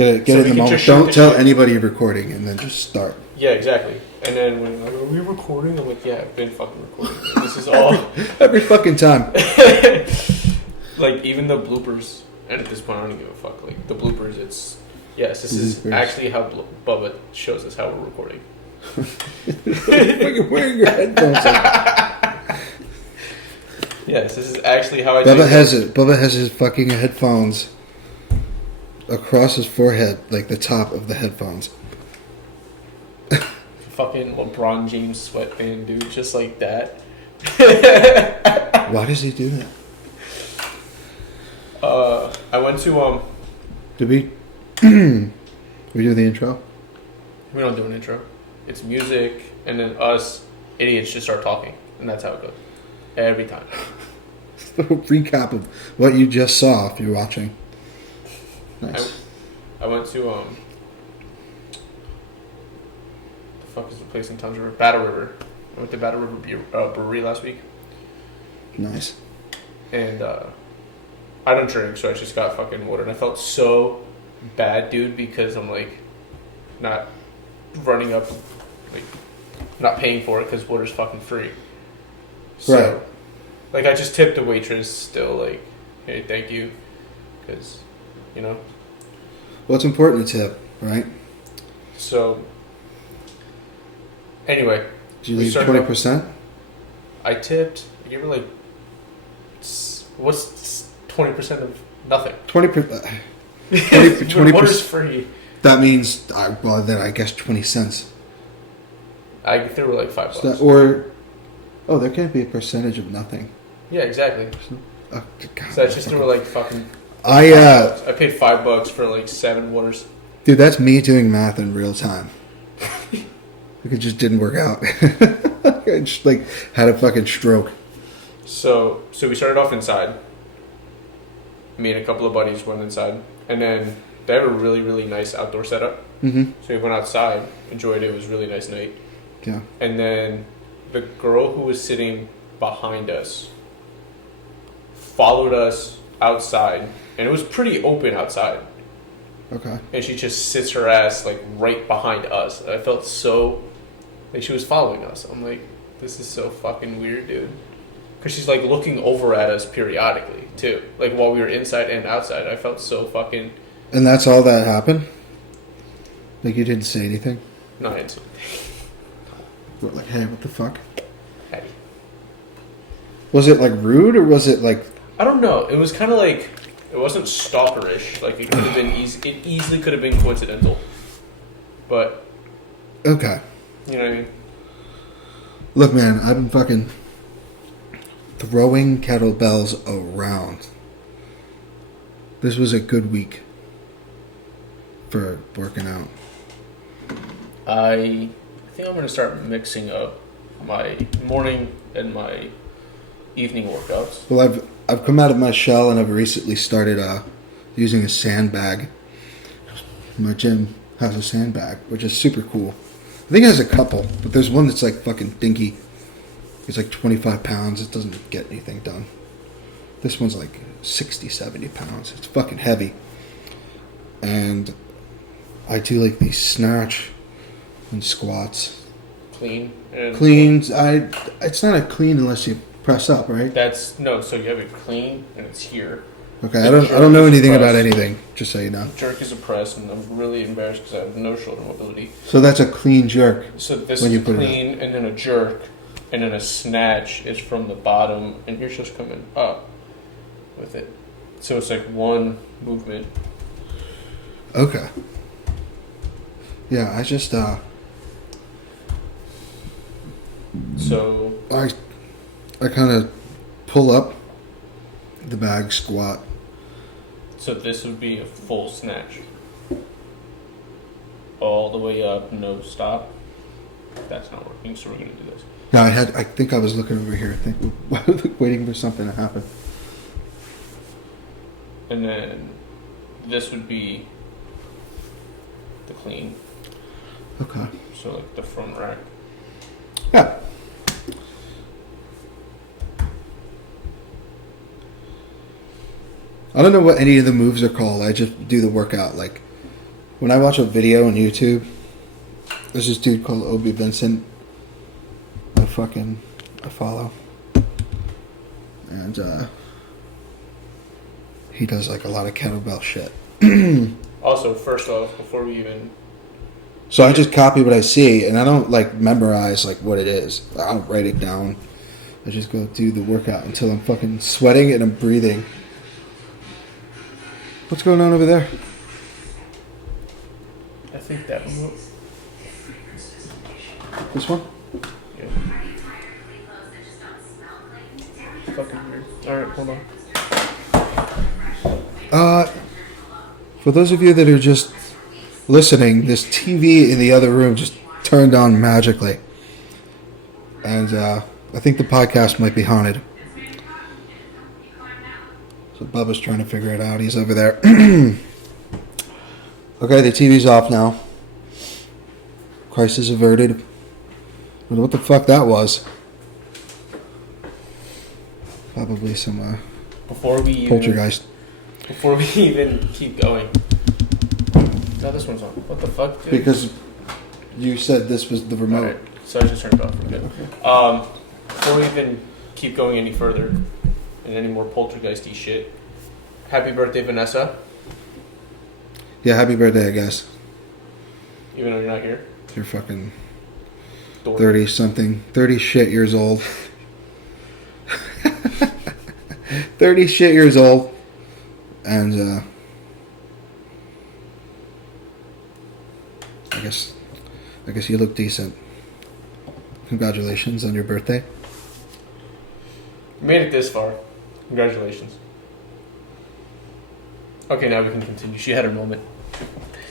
Get it in the moment. Don't tell anybody you're recording, and then just start. Yeah, exactly. And then when like, are we recording? I'm like, yeah, I've been fucking recording. This is all every fucking time. Like even the bloopers, and at this point I don't give a fuck. Like the bloopers, it's yes, this is actually how Bubba shows us how we're recording. Fucking wearing your headphones. Yes, this is actually how I. Bubba has it. Bubba has his fucking headphones across his forehead, like the top of the headphones. Fucking LeBron James sweatband, dude, just like that. Why does he do that? I went to Did we? We do the intro. We don't do an intro. It's music, and then us idiots just start talking, and that's how it goes every time. A recap of what you just saw if you're watching. Nice. I went to the fuck is the place in Tom's River? Battle River. I went to Battle River Brewery last week. Nice. And I don't drink, so I just got fucking water, and I felt so bad, dude, because I'm like not running up, like not paying for it because water's fucking free. So, right. Like I just tipped the waitress still, like, hey, thank you, because, you know. Well, it's important to tip, right? So, anyway. Did you leave 20%? I tipped. I gave her like, what's 20% of nothing? 20%. Water's free. That means, well, then I guess 20 cents. I threw her like $5. Oh, there can't be a percentage of nothing. Yeah, exactly. Oh, God, so I just threw her like fucking. I paid $5 for like 7 waters. Dude, that's me doing math in real time. It just didn't work out. I just like had a fucking stroke. So we started off inside. Me and a couple of buddies went inside, and then they have a really, really nice outdoor setup. Mm-hmm. So we went outside, enjoyed it. It was a really nice night. Yeah. And then the girl who was sitting behind us followed us outside, and it was pretty open outside. Okay. And she just sits her ass like right behind us. I felt so like she was following us. I'm like, this is so fucking weird, dude. Because she's like looking over at us periodically too, like while we were inside and outside. I felt so fucking. And that's all that happened? Like you didn't say anything? No, I didn't say anything. What, like, hey, what the fuck? Hey. Was it like rude or was it like? I don't know. It was kind of like it wasn't stalkerish. Like it could have been easy. It easily could have been coincidental. But. Okay. You know what I mean? Look, man, I've been fucking throwing kettlebells around. This was a good week for working out. I think I'm going to start mixing up my morning and my evening workouts. Well, I've come out of my shell and I've recently started using a sandbag. My gym has a sandbag, which is super cool. I think it has a couple, but there's one that's like fucking dinky. It's like 25 pounds. It doesn't get anything done. This one's like 60, 70 pounds. It's fucking heavy. And I do like these snatch and squats. Clean. It's not a clean unless you press up, right? So you have it clean and it's here. Okay, I don't know anything about anything, just so you know. Jerk is a press, and I'm really embarrassed because I have no shoulder mobility. So that's a clean jerk. So this is clean, and then a jerk, and then a snatch is from the bottom, and you're just coming up with it. So it's like one movement. Okay. Yeah, I just So I kind of pull up the bag, squat. So this would be a full snatch. All the way up, no stop. That's not working, so we're going to do this. No, I think I was looking over here, waiting for something to happen. And then this would be the clean. Okay. So like the front rack. Yeah. I don't know what any of the moves are called. I just do the workout like when I watch a video on YouTube, there's this dude called Obi Vincent. I follow. And he does like a lot of kettlebell shit. Also, first off, before we even... So I just copy what I see, and I don't like memorize like what it is. I don't write it down. I just go do the workout until I'm fucking sweating and I'm breathing. What's going on over there? I think that remote. This one? Yeah. Fucking weird. Alright, hold on. For those of you that are just listening, this TV in the other room just turned on magically. And I think the podcast might be haunted. So Bubba's trying to figure it out. He's over there. Okay, the TV's off now. Crisis averted. I don't know what the fuck that was. Probably some poltergeist. Before we even keep going. No, this one's on. What the fuck, dude? Because you said this was the remote. Alright, so I just turned it off. We're good. Before we even keep going any further and any more poltergeisty shit, happy birthday, Vanessa. Yeah, happy birthday, I guess. Even though you're not here. You're fucking Dork. 30-something. 30 shit years old. 30 shit years old. And, I guess you look decent. Congratulations on your birthday. You made it this far. Congratulations. Okay, now we can continue. She had her moment.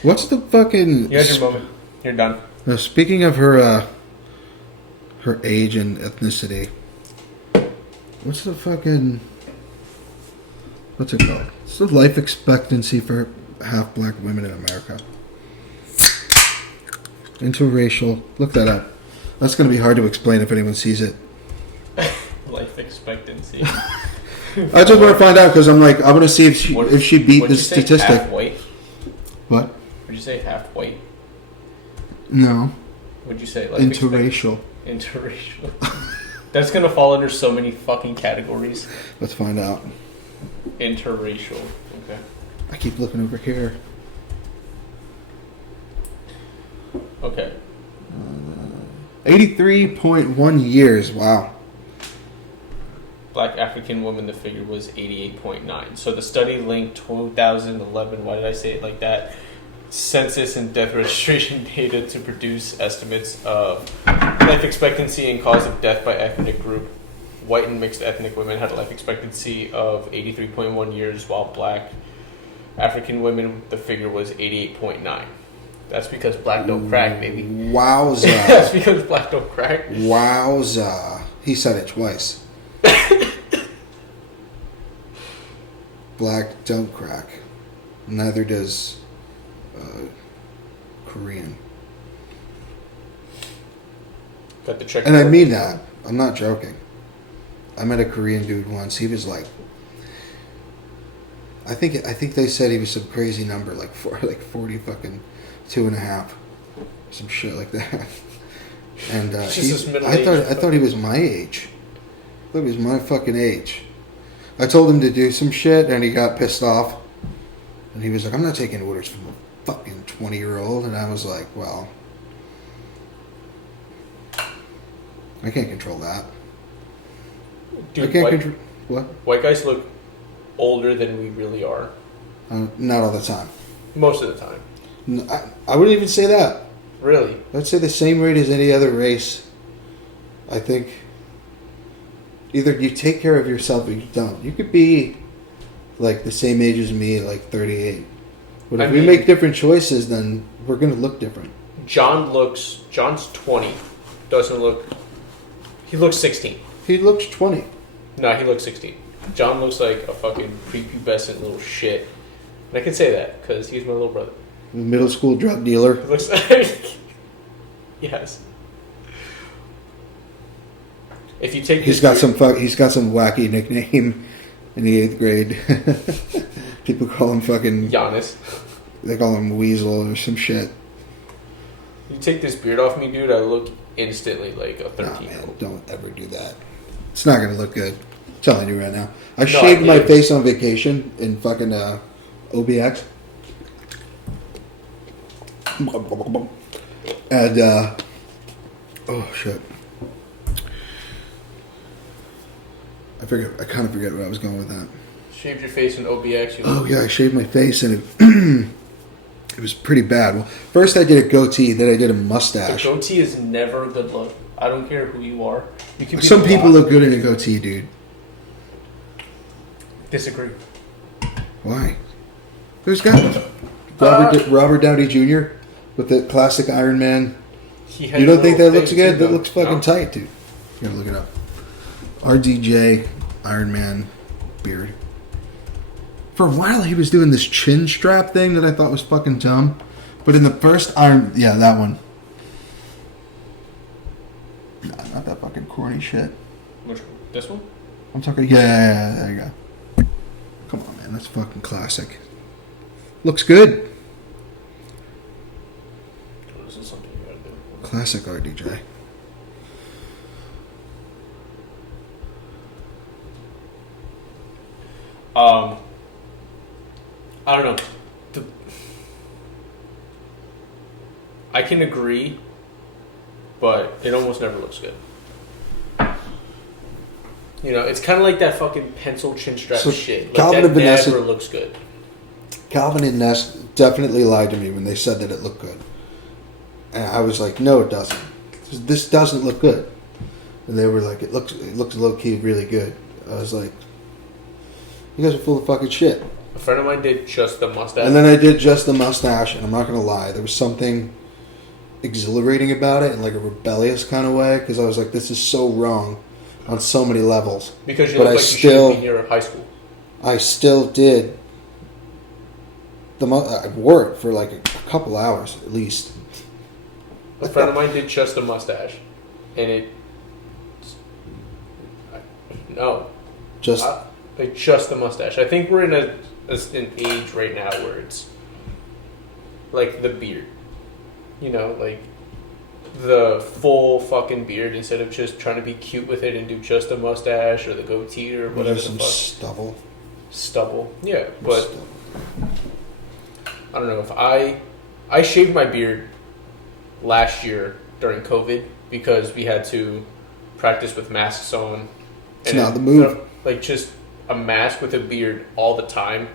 What's the fucking... You had your moment. You're done. Speaking of her age and ethnicity, what's the fucking... What's it called? What's the life expectancy for half black women in America? Interracial. Look that up. That's going to be hard to explain if anyone sees it. Life expectancy. I just want to find out because I'm going to see if she beat this statistic. Half white? What? Would you say half white? No. Would you say life interracial? Interracial. That's going to fall under so many fucking categories. Let's find out. Interracial. Okay. I keep looking over here. Okay. 83.1 years. Wow. Black African woman, the figure was 88.9. So the study linked 2011, why did I say it like that? Census and death registration data to produce estimates of life expectancy and cause of death by ethnic group. White and mixed ethnic women had a life expectancy of 83.1 years, while black African women, the figure was 88.9. That's because black don't crack, baby. Wowza. That's because black don't crack. Wowza. He said it twice. Black don't crack. Neither does Korean. Got the check. And I mean that. I'm not joking. I met a Korean dude once. He was like, I think they said he was some crazy number, like 40 fucking 2.5, some shit like that. And I thought he was my age. I thought he was my fucking age. I told him to do some shit, and he got pissed off. And he was like, "I'm not taking orders from a fucking 20-year-old." And I was like, "Well, I can't control that." Dude, I can't control what. White guys look older than we really are. Not all the time. Most of the time. No, I wouldn't even say that. Really? I'd say the same rate as any other race. I think either you take care of yourself or you don't. You could be like the same age as me, like 38. But if we make different choices, then we're going to look different. John's 20. He looks 16. He looks 20. No, he looks 16. John looks like a fucking prepubescent little shit. And I can say that because he's my little brother. Middle school drug dealer. He looks like... Yes. If you take he's got some wacky nickname in the 8th grade. People call him fucking Giannis. They call him Weasel or some shit. You take this beard off me, dude, I look instantly like a Nah, 13-year-old. man, don't ever do that. It's not gonna look good. I'm telling you right now. I No, shaved I my did. face on vacation in fucking OBX. And oh shit. I kind of forget where I was going with that. Shaved your face in OBX. You Oh yeah, I shaved my face and it was pretty bad. Well, first I did a goatee, then I did a The mustache. goatee is never a good look. I don't care who you are. You can be Some the people Rock. look good in a goatee, dude. Disagree. Why? There's guys. Robert Downey Jr. with the classic Iron Man. He had You a don't think that little looks thing, good? too, That though. looks fucking No? tight, dude. You gotta look it up. RDJ Iron Man beard. For a while, he was doing this chin strap thing that I thought was fucking dumb. But in the first Iron, yeah, that one. Nah, not that fucking corny shit. Which one? This one? I'm talking. Yeah, there you go. Come on, man, that's fucking classic. Looks good. Oh, this is something you gotta do. Classic RDJ. I don't know. I can agree, but it almost never looks good. You know, it's kind of like that fucking pencil chin strap So, shit. Like, Calvin that and Vanessa- never looks good. Calvin and Ness definitely lied to me when they said that it looked good. And I was like, no, it doesn't. This doesn't look good. And they were like, it looks low key really good. I was like, you guys are full of fucking shit. A friend of mine did just the mustache. And then I did just the mustache, and I'm not gonna lie, there was something exhilarating about it in like a rebellious kind of way, because I was like, this is so wrong on so many levels. Because you But look I like you should still- be in your high school. I still did I wore it for like a couple hours at least. A friend of mine did just the mustache, and it. No, Just like just the mustache. I think we're in an age right now where it's like the beard, you know, like the full fucking beard instead of just trying to be cute with it and do just a mustache or the goatee or whatever the some fuck. stubble. Yeah, but I don't know if I shaved my beard last year during COVID because we had to practice with masks on. It's not the move. Like just a mask with a beard all the time.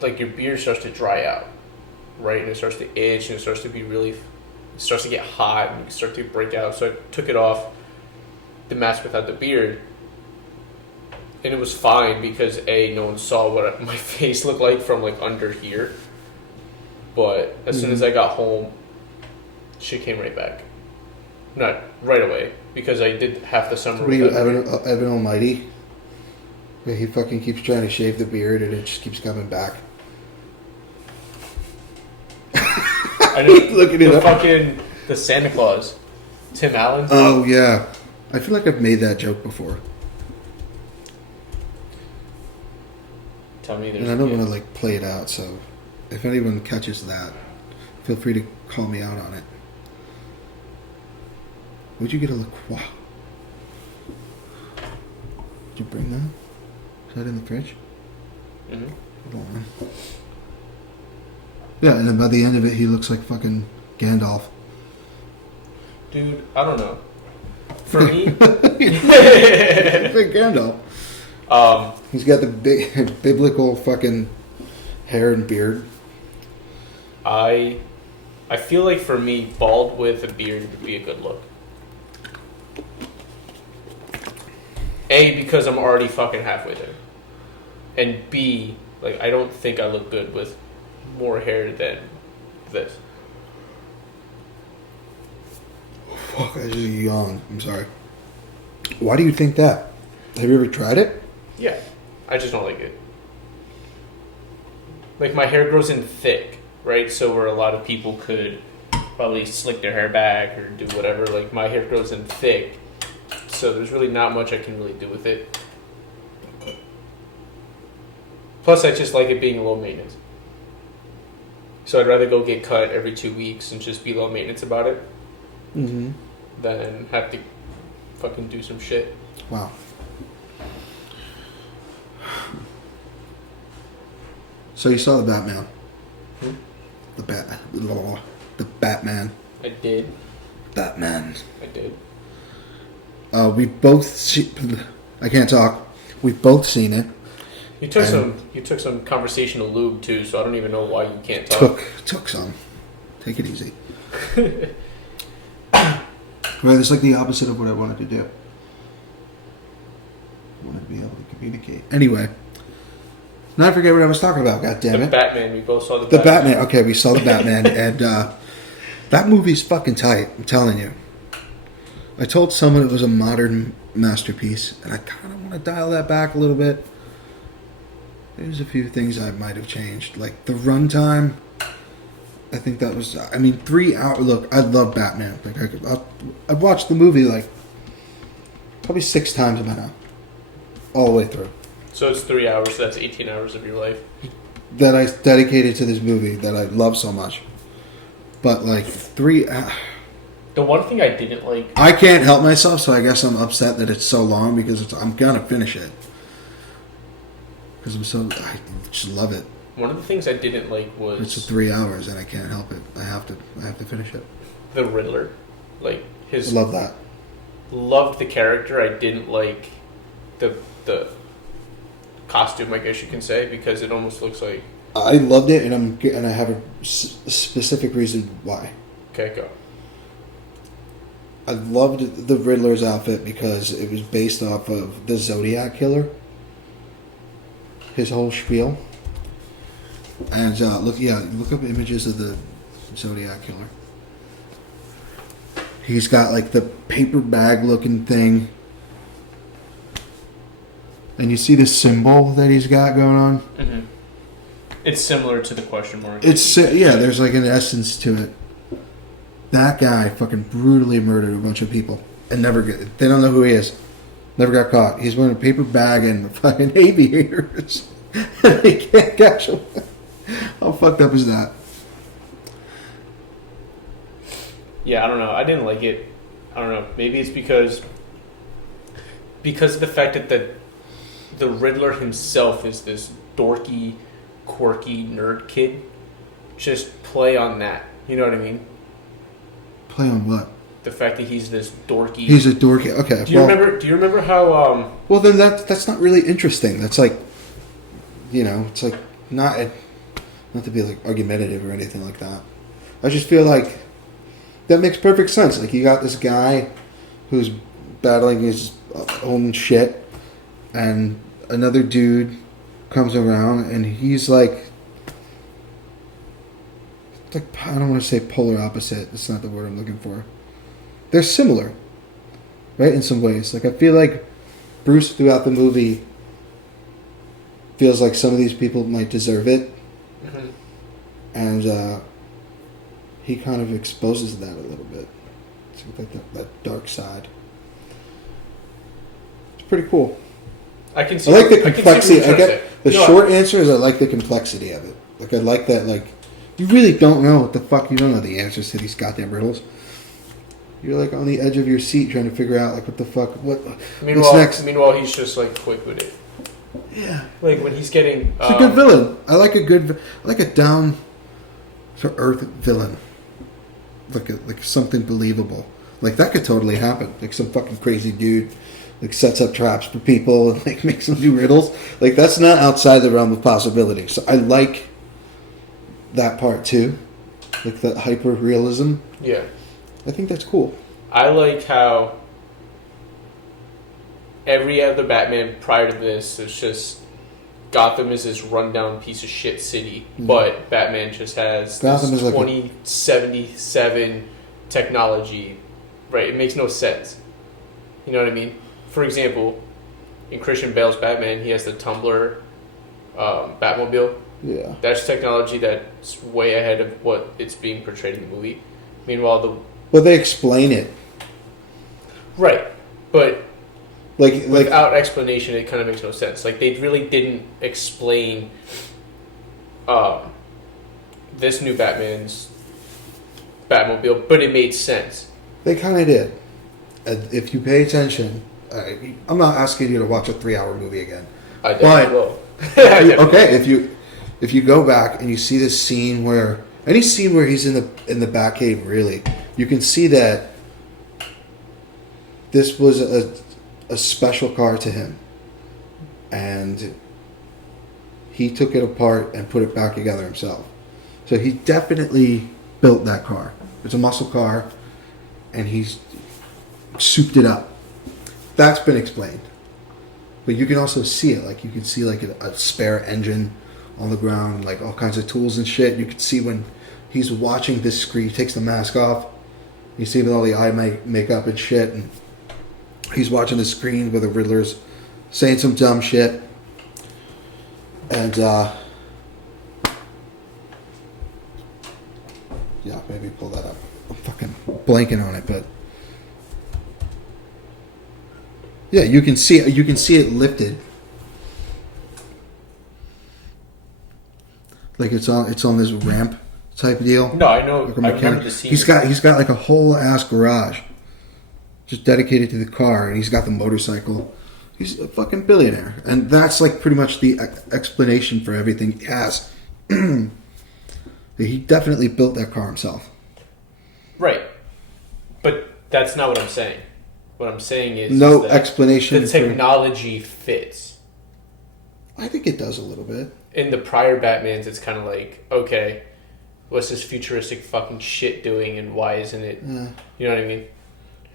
Like your beard starts to dry out, right? And it starts to itch and it starts to be it starts to get hot and you start to break out. So I took it off, the mask without the beard. And it was fine because no one saw what my face looked like from like under here. But as soon as I got home, shit came right back. Not right away because I did half the summer. What are you, without a beard. Evan Almighty? Yeah, he fucking keeps trying to shave the beard and it just keeps coming back. I just Looking it up. the Santa Claus, Tim Allen. Oh yeah, I feel like I've made that joke before, Tell me there's. and I don't want to like play it out. So, if anyone catches that, feel free to call me out on it. Would you get a look? Wow. Did you bring that? Is that in the fridge? Mhm. Hold on. Yeah, and then by the end of it, he looks like fucking Gandalf. Dude, I don't know. For me, He's like Gandalf. He's got the big biblical fucking hair and beard. I feel like for me, bald with a beard would be a good look. A, because I'm already fucking halfway there. And B, like, I don't think I look good with more hair than this. Fuck, I just yawned. I'm sorry. Why do you think that? Have you ever tried it? Yeah, I just don't like it. Like, my hair grows in thick, right? So where a lot of people could probably slick their hair back or do whatever, like, my hair grows in thick. So there's really not much I can really do with it. Plus, I just like it being low maintenance. So I'd rather go get cut every 2 weeks and just be low maintenance about it Mm-hmm. than have to fucking do some shit. Wow. So you saw the Batman. Hmm? The Batman. I did. Batman. I did. We both I can't talk. We've both seen it. You took some conversational lube too, so I don't even know why you can't talk. Took some. Take it easy. Right, it's like the opposite of what I wanted to do. I wanted to be able to communicate. Anyway. Now I forget what I was talking about, God damn it. The Batman, we both saw The Batman. Okay, we saw the Batman, and that movie's fucking tight, I'm telling you. I told someone it was a modern masterpiece, and I kind of want to dial that back a little bit. There's a few things I might have changed. Like, the runtime, I think that was... 3 hours... Look, I love Batman. Like, I've watched the movie, like, probably 6 times by now. All the way through. So it's 3 hours, so that's 18 hours of your life. That I dedicated to this movie that I love so much. But, like, 3... The one thing I didn't like... I can't help myself, so I guess I'm upset that it's so long because I'm gonna finish it. Because I just love it. One of the things I didn't like was... It's 3 hours and I can't help it. I have to finish it. The Riddler. Like, his... I love that. Loved the character. I didn't like the costume, I guess you can say, because it almost looks like... I loved it, and I have a specific reason why. Okay, go. I loved the Riddler's outfit because it was based off of the Zodiac Killer. His whole spiel. And look up images of the Zodiac Killer. He's got like the paper bag looking thing. And you see the symbol that he's got going on? Mm-hmm. It's similar to the question mark. There's like an essence to it. That guy fucking brutally murdered a bunch of people. And they don't know who he is. Never got caught. He's wearing a paper bag and fucking aviators. And they can't catch him. How fucked up is that? Yeah, I don't know. I didn't like it. I don't know. Maybe it's because of the fact that the Riddler himself is this dorky, quirky nerd kid. Just play on that. You know what I mean? Play on what? The fact that he's this dorky. He's a dorky. Okay. Do you remember how? Well, then that's not really interesting. That's like, it's like not to be like argumentative or anything like that. I just feel like that makes perfect sense. Like, you got this guy who's battling his own shit, and another dude comes around, and he's like I don't want to say polar opposite. That's not the word I'm looking for. They're similar, right? In some ways. Like, I feel like Bruce throughout the movie feels like some of these people might deserve it. Mm-hmm. And he kind of exposes that a little bit. It's like that dark side. It's pretty cool. I can see. I like the complexity. The short answer. Answer is I like the complexity of it. Like, I like that. Like, you really don't know what the fuck. You don't know the answers to these goddamn riddles. You're like on the edge of your seat trying to figure out like what the fuck. What's next? Meanwhile, he's just like quick with it. Yeah. Like when he's getting. It's a good villain. I like a down to earth villain. Like something believable. Like, that could totally happen. Like, some fucking crazy dude like sets up traps for people and like makes them do riddles. Like, that's not outside the realm of possibility. So I like that part too. Like, that hyper realism. Yeah. I think that's cool. I like how every other Batman prior to this is just Gotham is this rundown piece of shit city, but Batman just has Gotham this is like 2077 technology. Right, it makes no sense. You know what I mean? For example, in Christian Bale's Batman, he has the Tumbler Batmobile. Yeah. That's technology that's way ahead of what it's being portrayed in the movie. Meanwhile, Well, they explain it. Right, but like without explanation, it kind of makes no sense. Like, they really didn't explain this new Batman's Batmobile, but it made sense. They kind of did. If you pay attention, I'm not asking you to watch a 3-hour movie again. I definitely will. If you go back and you see this scene where any scene where he's in the Batcave, really, you can see that this was a special car to him, and he took it apart and put it back together himself. So he definitely built that car. It's a muscle car, and he's souped it up. That's been explained. But you can also see it. Like, you can see like a spare engine on the ground, like all kinds of tools and shit. You can see when he's watching this screen, he takes the mask off. You see with all the eye makeup and shit, and he's watching the screen where the Riddler's saying some dumb shit. And, yeah, maybe pull that up. I'm fucking blanking on it, but yeah, you can see it lifted. Like it's on this ramp type deal. No, I know. Like a I remember the scene. He's got like a whole ass garage just dedicated to the car, and he's got the motorcycle. He's a fucking billionaire, and that's like pretty much the explanation for everything he has. He definitely built that car himself. Right. But that's not what I'm saying. What I'm saying is no that explanation. The technology fits. I think it does a little bit. In the prior Batmans, it's kind of like, okay, what's this futuristic fucking shit doing, and why isn't it? Yeah. You know what I mean?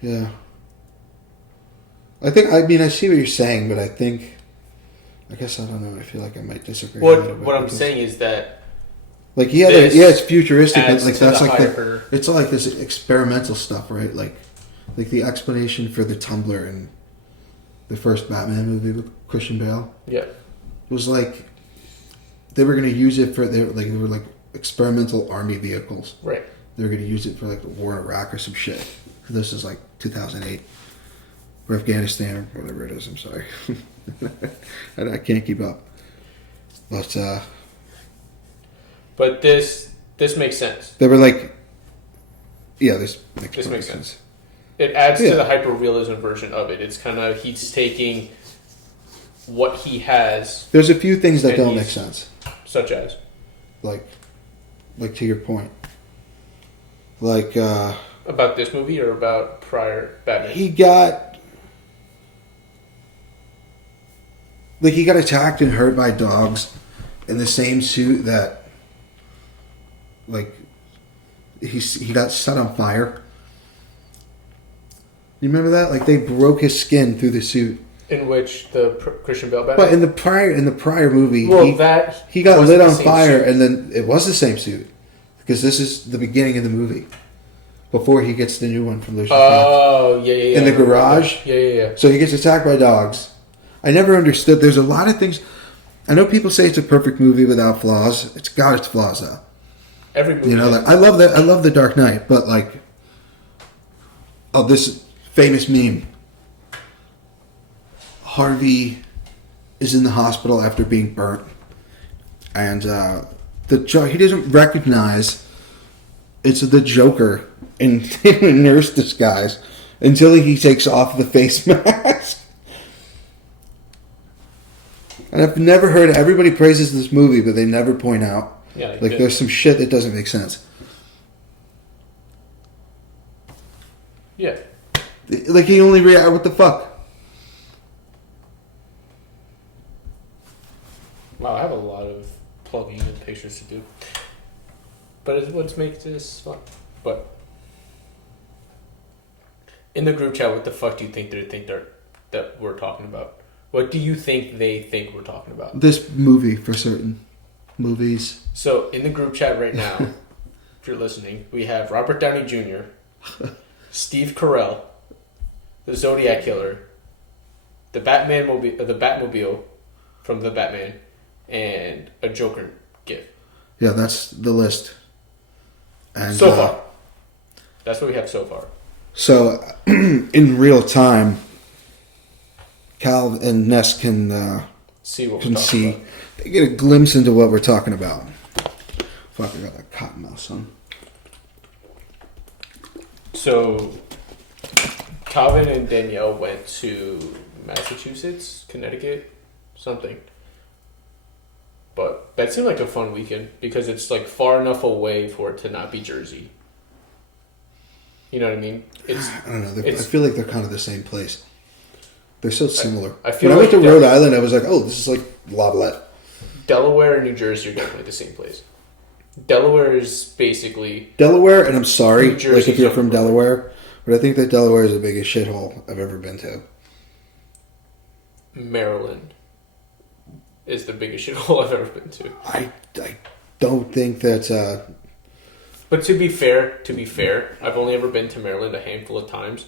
Yeah. I see what you're saying, but I guess I don't know. I feel like I might disagree. What I'm saying is that, like, it's futuristic, but like that's like it's all like this experimental stuff, right? Like the explanation for the tumbler in the first Batman movie with Christian Bale. Yeah. It was like they were going to use it they were like experimental army vehicles. Right. They were going to use it for like the war in Iraq or some shit. This is like 2008 or Afghanistan or whatever it is. I'm sorry. I can't keep up. But this makes sense. They were like, yeah, this makes sense. It adds to the hyper-realism version of it. It's kind of, he's taking what he has. There's a few things that don't make sense. Such as? Like to your point. Like, about this movie or about prior Batman? He got attacked and hurt by dogs in the same suit that, like, he got set on fire. You remember that? Like, they broke his skin through the suit. In which the Christian Bale Batman? But in the prior movie, well, he got lit on fire, and then it was the same suit, because this is the beginning of the movie before he gets the new one from Lucius. Oh, yeah. In the garage. Yeah. So he gets attacked by dogs. I never understood. There's a lot of things. I know people say it's a perfect movie without flaws. It's got its flaws though. Every movie. You know, like, I love that. I love The Dark Knight, but like, this famous meme. Harvey is in the hospital after being burnt, and he doesn't recognize it's the Joker in a nurse disguise until he takes off the face mask. And I've never heard, everybody praises this movie, but they never point out, there's some shit that doesn't make sense. Yeah. Like, he only reacted, what the fuck? Wow, I have a lot of plugging and pictures to do. But it's what makes this fun. But in the group chat, what the fuck do you think that we're talking about? What do you think they think we're talking about? This movie, for certain. Movies. So, in the group chat right now, if you're listening, we have Robert Downey Jr., Steve Carell, the Zodiac Killer, the Batmobile from the Batman, and a Joker gif. Yeah, that's the list. And so far. That's what we have so far. So, in real time, Cal and Ness can see what we're talking about. They get a glimpse into what we're talking about. Fuck, I got that cotton mouse on. So, Calvin and Danielle went to Massachusetts, Connecticut, something. But that seemed like a fun weekend because it's like far enough away for it to not be Jersey. You know what I mean? I don't know. I feel like they're kind of the same place. They're so similar. I feel when like I went to Rhode Island, I was like, oh, this is like Lavallette. Delaware and New Jersey are definitely the same place. Delaware is basically... Delaware, and I'm sorry, New Jersey, like if you're from Delaware, but I think that Delaware is the biggest shithole I've ever been to. Maryland is the biggest shithole I've ever been to. I don't think that's... But to be fair, I've only ever been to Maryland a handful of times,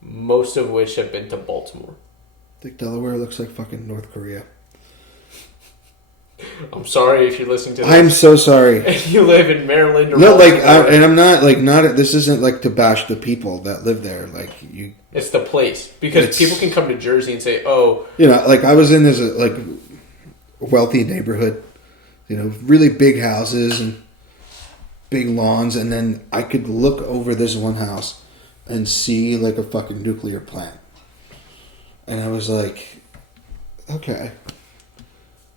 most of which have been to Baltimore. I think Delaware looks like fucking North Korea. I'm sorry if you're listening to this. I'm so sorry. And you live in Maryland or no, Baltimore. and I'm not not. This isn't like to bash the people that live there. Like you, it's the place because people can come to Jersey and say, "Oh, like I was in this like wealthy neighborhood, really big houses and big lawns, and then I could look over this one house and see like a fucking nuclear plant, and I was like, okay."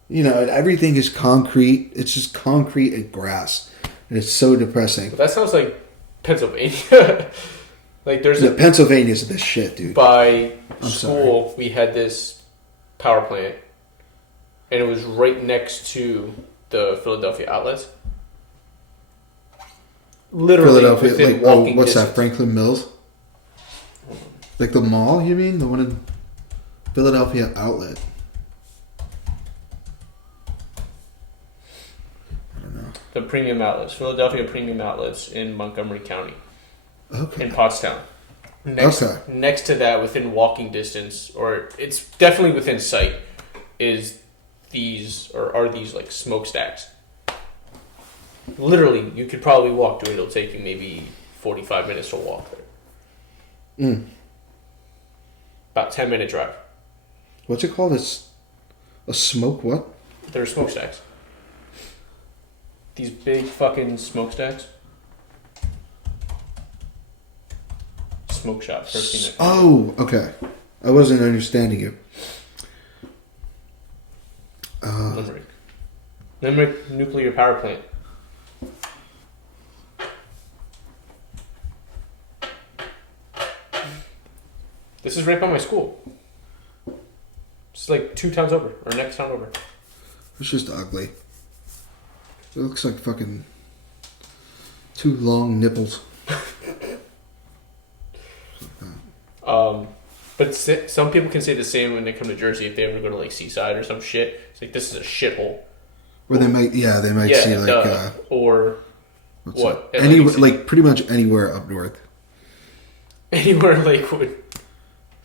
And everything is concrete. It's just concrete and grass. And it's so depressing. But that sounds like Pennsylvania. Like there's Pennsylvania's this shit, dude. By school, we had this power plant. And it was right next to the Philadelphia outlets. Literally within walking what's distance. that, Franklin Mills? Like the mall, you mean? The one in Philadelphia outlet. The premium outlets, Philadelphia premium outlets in Montgomery County, okay, in Pottstown. Next to that, within walking distance, or it's definitely within sight, are these like smokestacks. Literally, you could probably walk to it. It'll take you maybe 45 minutes to walk there. About 10-minute drive. What's it called? It's a smoke what? They're smokestacks. These big fucking smokestacks. Smoke shops. Oh, okay. I wasn't understanding you. Limerick nuclear power plant. This is right by my school. It's like 2 towns over, or next town over. It's just ugly. It looks like fucking 2 long nipples. But some people can say the same when they come to Jersey if they ever go to like Seaside or some shit. It's like, this is a shithole. Or they might see like or what? Anywhere, like pretty much anywhere up north. Anywhere Lakewood.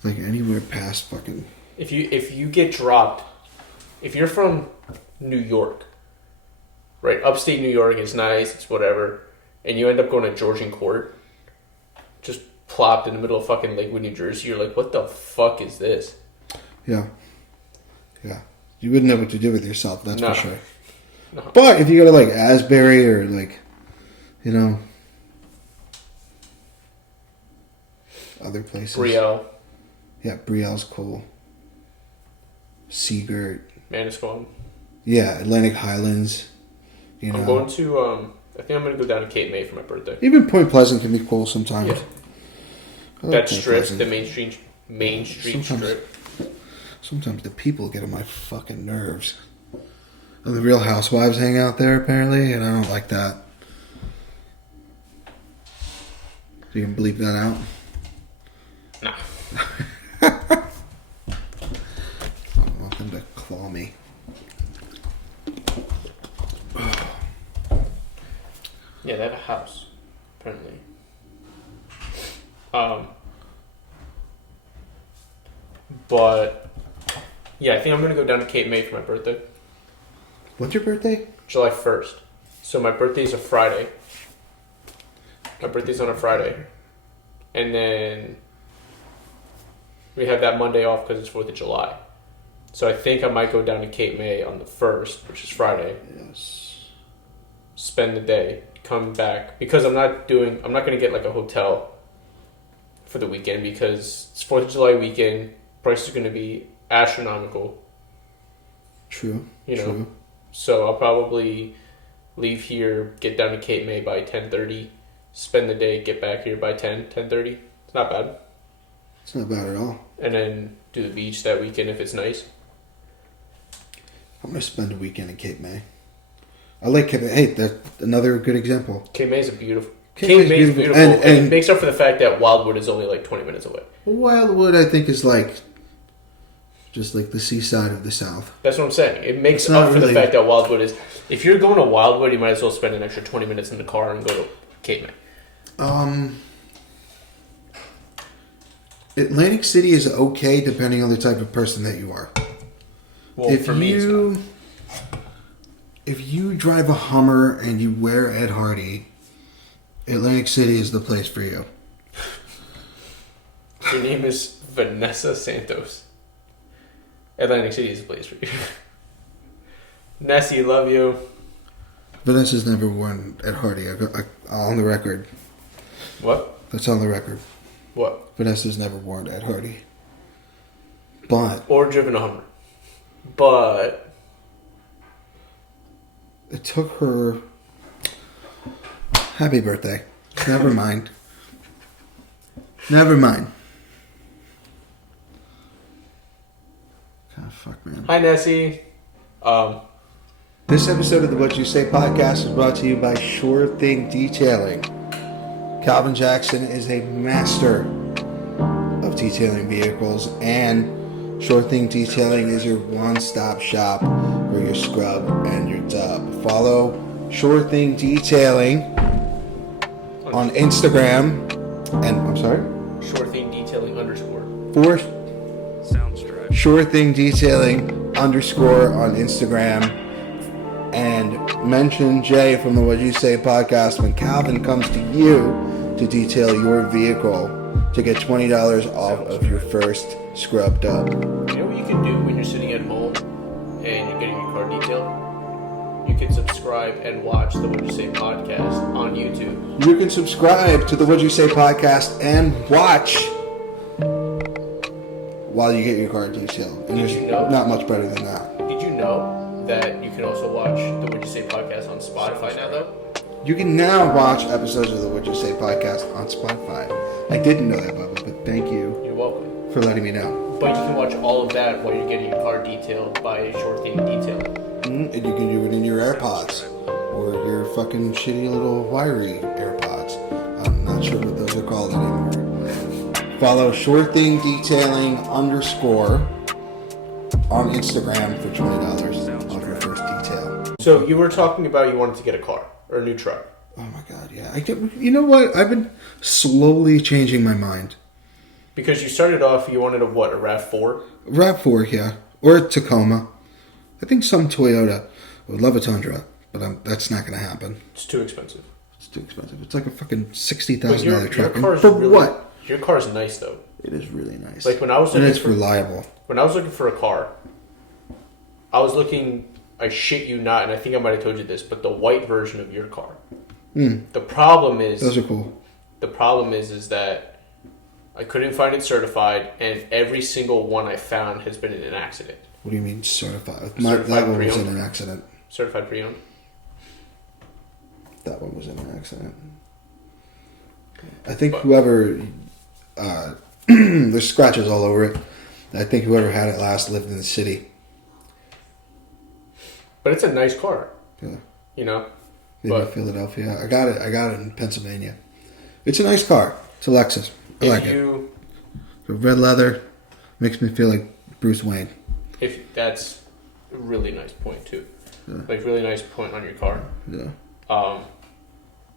Like anywhere past fucking. If you get dropped, if you're from New York. Right, upstate New York is nice, it's whatever, and you end up going to Georgian Court, just plopped in the middle of fucking Lakewood, New Jersey, you're like, what the fuck is this? Yeah. You wouldn't know what to do with yourself, that's for sure. No. But if you go to like Asbury or like, other places. Brielle. Yeah, Brielle's cool. Seagirt. Manasquan. Yeah, Atlantic Highlands. I'm going to, I think I'm going to go down to Cape May for my birthday. Even Point Pleasant can be cool sometimes. Yeah. That strip, the Main Street strip. Sometimes the people get on my fucking nerves. And the Real Housewives hang out there, apparently, and I don't like that. So you can bleep that out? Nah. I don't want them to claw me. Yeah, they have a house, apparently. But yeah, I think I'm gonna go down to Cape May for my birthday. What's your birthday? July 1st. So my birthday's a Friday. My birthday's on a Friday, and then we have that Monday off because it's 4th of July. So I think I might go down to Cape May on the 1st, which is Friday. Yes. spend the day, come back, because I'm not going to get like a hotel for the weekend because it's 4th of July weekend. Price is going to be astronomical. True. You know, True. so I'll probably leave here, get down to Cape May by 10:30, spend the day, get back here by 10:30. It's not bad. It's not bad at all. And then do the beach that weekend if it's nice. I'm going to spend a weekend in Cape May. I like Cape May. Hey, that's another good example. Cape May is beautiful. Cape May is beautiful. And it makes up for the fact that Wildwood is only like 20 minutes away. Wildwood, I think, is like just like the seaside of the South. That's what I'm saying. It makes up for the fact that Wildwood is... If you're going to Wildwood, you might as well spend an extra 20 minutes in the car and go to Cape May. Atlantic City is okay depending on the type of person that you are. Well, if you drive a Hummer and you wear Ed Hardy, Atlantic City is the place for you. Your name is Vanessa Santos. Atlantic City is the place for you. Nessy, love you. Vanessa's never worn Ed Hardy. On the record. What? That's on the record. What? Vanessa's never worn Ed Hardy. But... Or driven a Hummer. But... It took her... Happy birthday. Never mind. Never mind. God, fuck, man. Hi, Nessy. This episode of the What You Say podcast is brought to you by Sure Thing Detailing. Calvin Jackson is a master of detailing vehicles, and Sure Thing Detailing is your one-stop shop for your scrub and your dub. Follow Sure Thing Detailing on Instagram, and I'm sorry? Sure Thing Detailing _ For Sure Thing Detailing _ on Instagram, and mention Jay from the What You Say podcast when Calvin comes to you to detail your vehicle to get $20 off of your first scrub dub. You know what you can do when you're sitting at home and you're getting your car detailed? You can subscribe and watch the What You Say podcast on YouTube. You can subscribe to the What You Say podcast and watch while you get your car detailed. And there's not much better than that. Did you know that you can also watch the What You Say podcast on Spotify now, though? You can now watch episodes of the What You Say podcast on Spotify. I didn't know that, Bubba, but thank you. You're welcome. For letting me know. But you can watch all of that while you're getting your car detailed by a Sure Thing Detailing. And you can do it in your AirPods or your fucking shitty little wiry AirPods. I'm not sure what those are called anymore. Follow Sure Thing Detailing _ on Instagram for $20 off your first detail. So you were talking about you wanted to get a car or a new truck. Oh my god, yeah. You know what? I've been slowly changing my mind. Because you started off, you wanted a RAV4? RAV4, yeah. Or a Tacoma. I think some Toyota. I would love a Tundra, but that's not going to happen. It's too expensive. It's too expensive. It's like a fucking $60,000 truck. For what? Your car's nice, though. It is really nice. Like when I was looking and it's reliable. When I was looking for a car, I shit you not, and I think I might have told you this, but the white version of your car. The problem is... Those are cool. The problem is that I couldn't find it certified, and every single one I found has been in an accident. What do you mean certified? That one was in an accident. Certified pre-owned? That one was in an accident. I think whoever... there's scratches all over it. I think whoever had it last lived in the city. But it's a nice car. Yeah. You know? Maybe Philadelphia. I got it in Pennsylvania. It's a nice car. It's a Lexus. I like it. The red leather makes me feel like Bruce Wayne. If that's a really nice point too. Yeah. Like really nice point on your car. Yeah.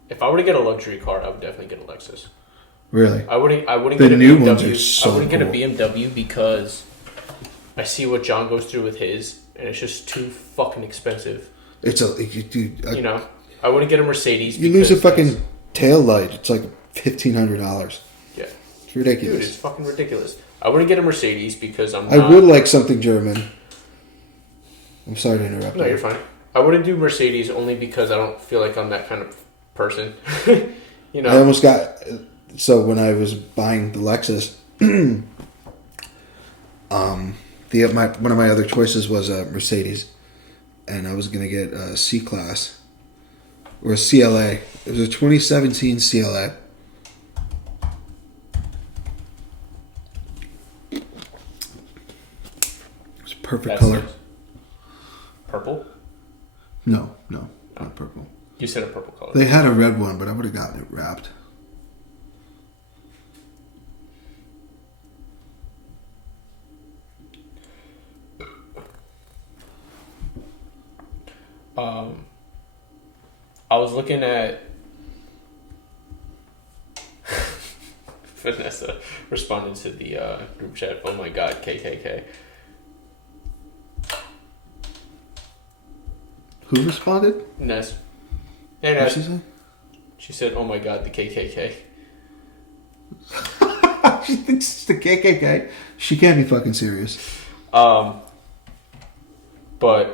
If I were to get a luxury car, I would definitely get a Lexus. Really? I wouldn't the get a new BMW. Ones are so I wouldn't cool. get a BMW because I see what John goes through with his, and it's just too fucking expensive. You know, I wouldn't get a Mercedes. You lose a fucking tail light. It's like $1,500. Yeah, it's ridiculous. Dude, it's fucking ridiculous. I wouldn't get a Mercedes because I would like something German. I'm sorry to interrupt. No, you're fine. I wouldn't do Mercedes only because I don't feel like I'm that kind of person. You know. I almost got so when I was buying the Lexus, one of my other choices was a Mercedes, and I was gonna get a C class or a CLA. It was a 2017 CLA. It's a perfect That's color. nice. Purple? No, not purple. You said a purple color. They had a red one, but I would have gotten it wrapped. I was looking at Vanessa responding to the group chat. Oh my god, KKK. Who responded? Ness. Hey What Ness. did she say? She said, "Oh my god, the KKK." She thinks it's the KKK. She can't be fucking serious. But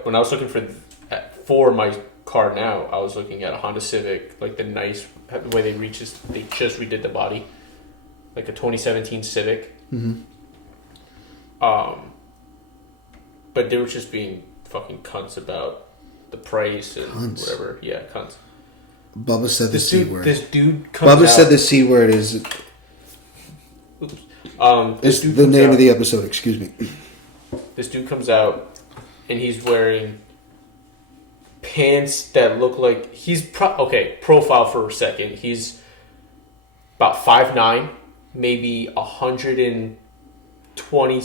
when I was looking for my car now, I was looking at a Honda Civic, like the nice the way they just redid the body, like a 2017 Civic. Mm-hmm. But they were just being fucking cunts about the price and Cunts. whatever. Yeah, cunts. Bubba said the C word. This dude comes Bubba out. said the C word is Oops. it's the name of the episode. Excuse me. This dude comes out, and he's wearing pants that look like profile for a second. He's about 5'9", maybe 120,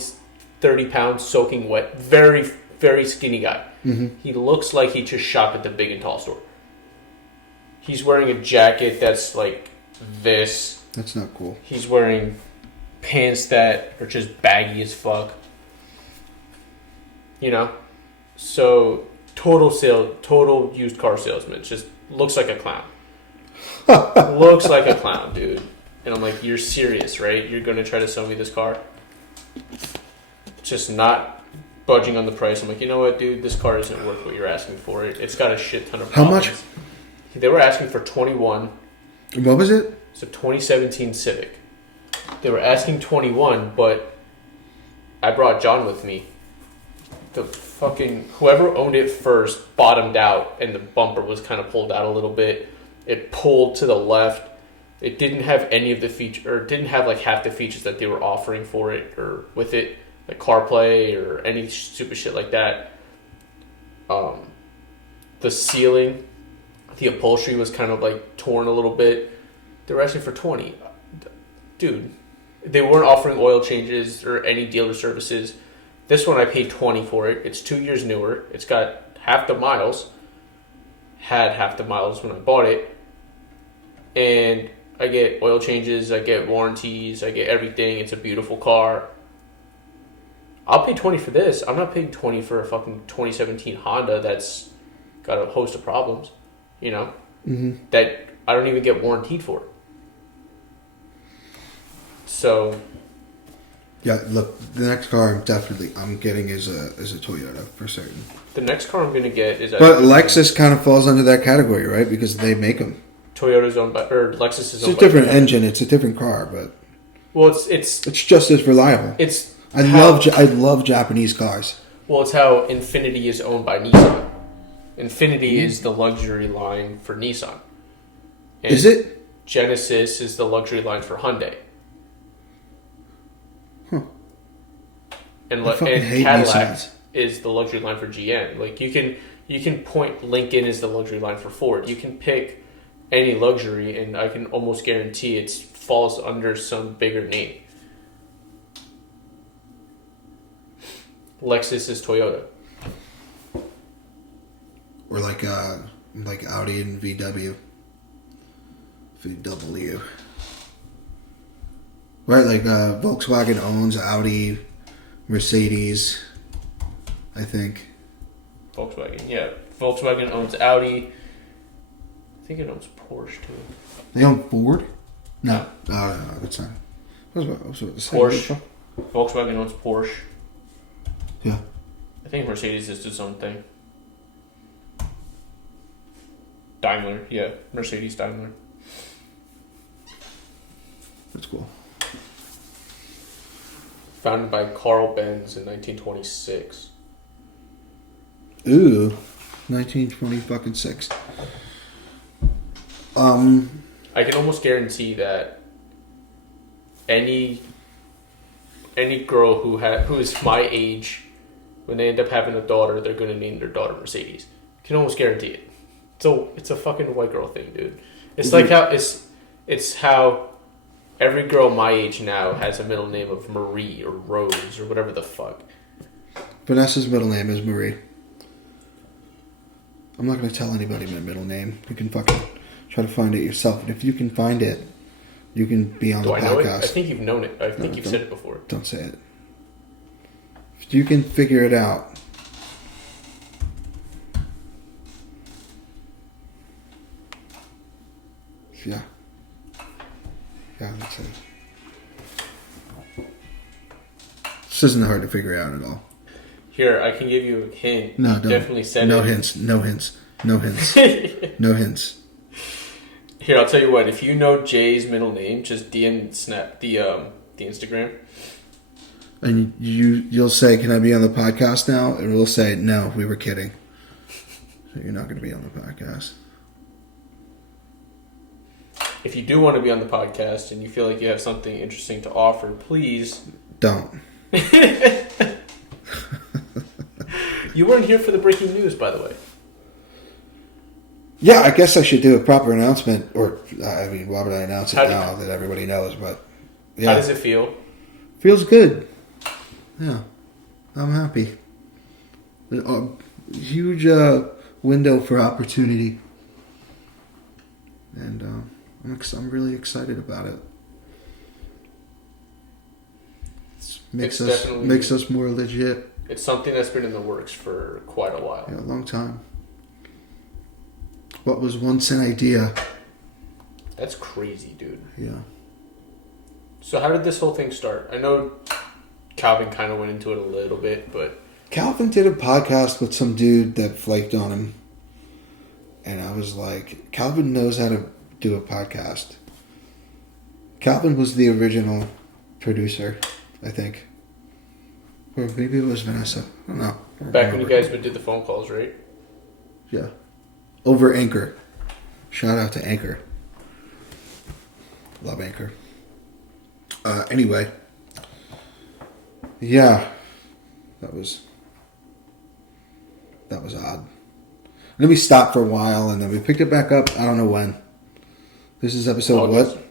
30 pounds, soaking wet. Very, very skinny guy. Mm-hmm. He looks like he just shopped at the Big and Tall store. He's wearing a jacket that's like this. That's not cool. He's wearing pants that are just baggy as fuck. You know? So, total used car salesman. Just looks like a clown. Looks like a clown, dude. And I'm like, you're serious, right? You're going to try to sell me this car? Just not budging on the price. I'm like, you know what, dude? This car isn't worth what you're asking for it. It's got a shit ton of problems. How much? They were asking for 21. What was it? It's a 2017 Civic. They were asking 21, but I brought John with me. The fucking whoever owned it first bottomed out, and the bumper was kind of pulled out a little bit. It pulled to the left. It didn't have any of the feature, or didn't have like half the features that they were offering for it or with it, like CarPlay or any stupid shit like that. The ceiling, the upholstery was kind of like torn a little bit. They were asking for 20. Dude, they weren't offering oil changes or any dealer services. This one I paid 20 for it. It's 2 years newer. It's got half the miles. Had half the miles when I bought it. And I get oil changes, I get warranties, I get everything. It's a beautiful car. I'll pay 20 for this. I'm not paying 20 for a fucking 2017 Honda that's got a host of problems, you know? Mm-hmm. That I don't even get warranted for. So, Yeah, look, the next car I'm getting is a Toyota for certain. the next car I'm gonna get is But Lexus kind of falls under that category, right? Because they make them. Toyota's owned by, or Lexus is It's owned a by. different engine. It's a different car, but Well, it's it's just as reliable. I love Japanese cars. Well, it's how Infiniti is owned by Nissan. Infiniti is the luxury line for Nissan. And Is it? Genesis is the luxury line for Hyundai. Huh. And I fucking hate Cadillac Nissans. is the luxury line for GM. Like you can point Lincoln is the luxury line for Ford. You can pick any luxury, and I can almost guarantee it falls under some bigger name. Lexus is Toyota. Or like Audi and VW. VW. Right, like Volkswagen owns Audi, Mercedes, I think. Volkswagen, yeah. Volkswagen owns Audi. I think it owns Porsche too. They own Ford? No, that's not. I was about to say. Porsche. Volkswagen owns Porsche. Yeah. I think Mercedes is its own thing. Daimler, yeah. Mercedes Daimler. That's cool. Founded by Carl Benz in 1926. Ooh, 1926. I can almost guarantee that any girl who is my age, when they end up having a daughter, they're gonna name their daughter Mercedes. Can almost guarantee it. So it's a fucking white girl thing, dude. It's like how it's how every girl my age now has a middle name of Marie or Rose or whatever the fuck. Vanessa's middle name is Marie. I'm not going to tell anybody my middle name. You can fucking try to find it yourself. And if you can find it, you can be on the podcast. Know it? I think you've known it. I think you've said it before. Don't say it. If you can figure it out. Yeah. Yeah, that's it. This isn't hard to figure out at all. Here, I can give you a hint. No, don't. Definitely said no it. Hints. No hints. No hints. No hints. Here, I'll tell you what. If you know Jay's middle name, just DM snap the Instagram. And you'll say, "Can I be on the podcast now?" And we'll say, "No, we were kidding." So you're not going to be on the podcast. If you do want to be on the podcast and you feel like you have something interesting to offer, please don't. You weren't here for the breaking news, by the way. Yeah, I guess I should do a proper announcement. Or, I mean, why would I announce it now that everybody knows? But, yeah. How does it feel? Feels good. Yeah. I'm happy. Huge window for opportunity. And I'm really excited about it. Makes us more legit. It's something that's been in the works for quite a while. Yeah, a long time. What was once an idea. That's crazy, dude. Yeah. So how did this whole thing start? I know Calvin kind of went into it a little bit, but... Calvin did a podcast with some dude that flaked on him. And I was like, Calvin knows how to do a podcast. Calvin was the original producer, I think. Or maybe it was Vanessa. I don't know. Back when you guys would do the phone calls, right? Yeah. Over Anchor. Shout out to Anchor. Love Anchor. Anyway. Yeah. That was odd. And then we stopped for a while and then we picked it back up. I don't know when. This is episode August. what?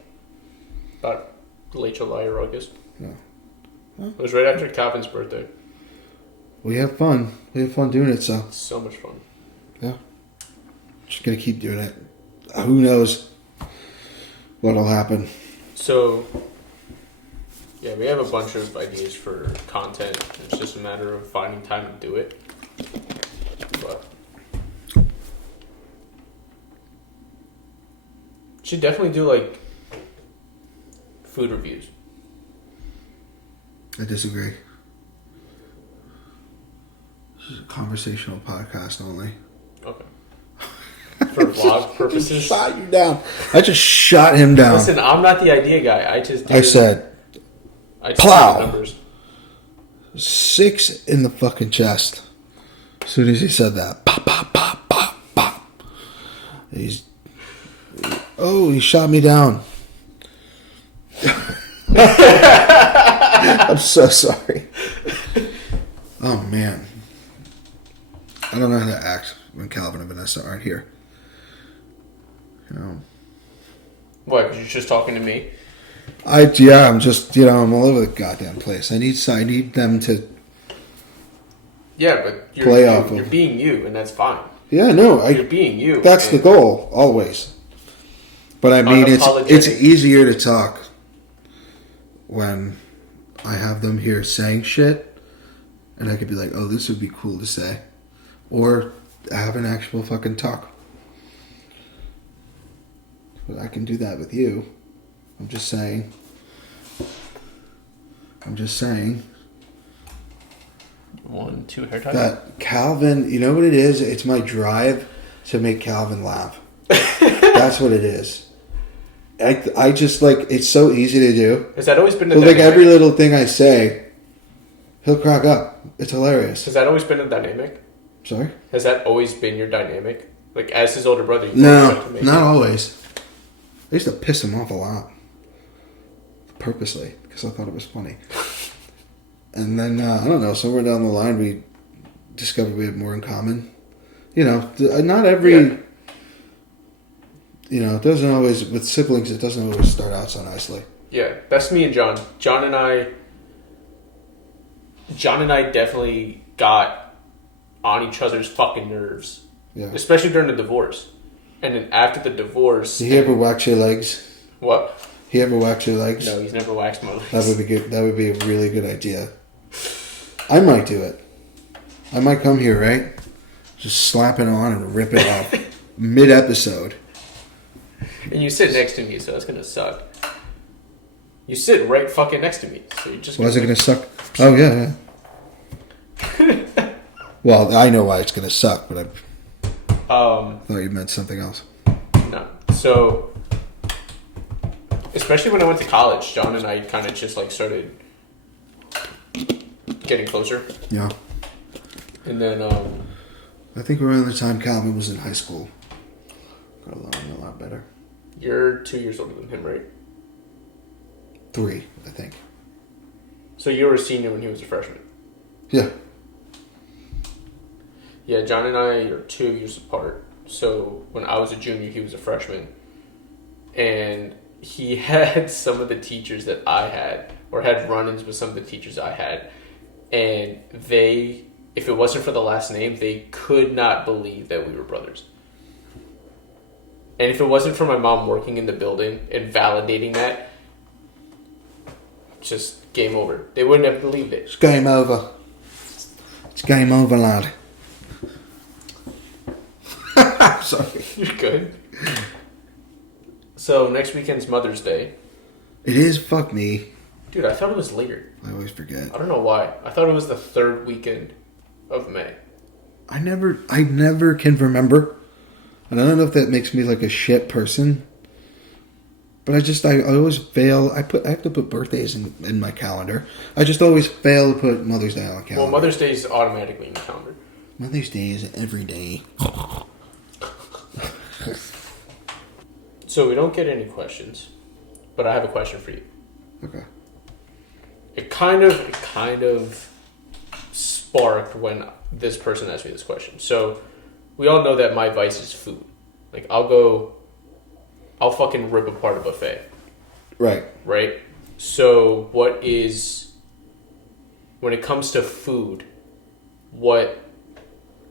About late July or August. Yeah. Huh? It was right after Calvin's birthday. We have fun. We have fun doing it, so. So much fun. Yeah. Just gonna keep doing it. Who knows what'll happen. So, yeah, we have a bunch of ideas for content. It's just a matter of finding time to do it. But should definitely do like food reviews. I disagree. This is a conversational podcast only. Okay. For vlog purposes. I shot you down. I just shot him down. Listen, I'm not the idea guy. I said, plow. Numbers. 6 in the fucking chest. As soon as he said that, pop, pop, pop, pop, pop. He shot me down. I'm so sorry. Oh, man. I don't know how to act when Calvin and Vanessa aren't here. You know. What? Because you're just talking to me? I'm just, I'm all over the goddamn place. I need them to. Yeah, but you're being you, and that's fine. Yeah, no, you're being you. That's the goal, always. But I mean, it's easier to talk when I have them here saying shit, and I could be like, "Oh, this would be cool to say," or have an actual fucking talk. But I can do that with you. I'm just saying. One, two hair ties. That Calvin, you know what it is? It's my drive to make Calvin laugh. That's what it is. I just like, it's so easy to do. Has that always been the So dynamic? like every little thing I say, he'll crack up. It's hilarious. Has that always been the dynamic? Sorry? Has that always been your dynamic? Like, as his older brother, you No, tried to make not it. always. I used to piss him off a lot. Purposely, because I thought it was funny. And then, I don't know, somewhere down the line we discovered we had more in common. You know, not every... Yeah. You know, it doesn't always... With siblings, it doesn't always start out so nicely. Yeah, that's me and John. John and I definitely got on each other's fucking nerves. Yeah. Especially during the divorce. And then after the divorce... Did he ever wax your legs? What? He ever wax your legs? No, he's never waxed my legs. That would be good. That would be a really good idea. I might do it. I might come here, right? Just slap it on and rip it off mid-episode. And you sit next to me, so that's gonna suck. You sit right fucking next to me, so you're just. Why is it gonna suck? Oh yeah. Well, I know why it's gonna suck, but I thought you meant something else. No. So, especially when I went to college, John and I kind of just like started getting closer. Yeah. And then, I think around the time Calvin was in high school. Got along a lot better. you're 2 years older than him, right? 3, I think. So you were a senior when he was a freshman. Yeah. Yeah, John and I are 2 years apart. So when I was a junior, he was a freshman. And he had some of the teachers that I had, or had run-ins with some of the teachers I had. And they, if it wasn't for the last name, they could not believe that we were brothers. And if it wasn't for my mom working in the building and validating that, just game over. They wouldn't have believed it. It's game over. It's game over, lad. Sorry. You're good. So next weekend's Mother's Day. It is, fuck me. Dude, I thought it was later. I always forget. I don't know why. I thought it was the third weekend of May. I never can remember. And I don't know if that makes me like a shit person. But I always fail. I have to put birthdays in my calendar. I just always fail to put Mother's Day on the calendar. Well, Mother's Day is automatically in the calendar. Mother's Day is every day. So we don't get any questions, but I have a question for you. Okay. It kind of sparked when this person asked me this question. So we all know that my vice is food. Like I'll fucking rip apart a buffet. Right. Right? So when it comes to food, what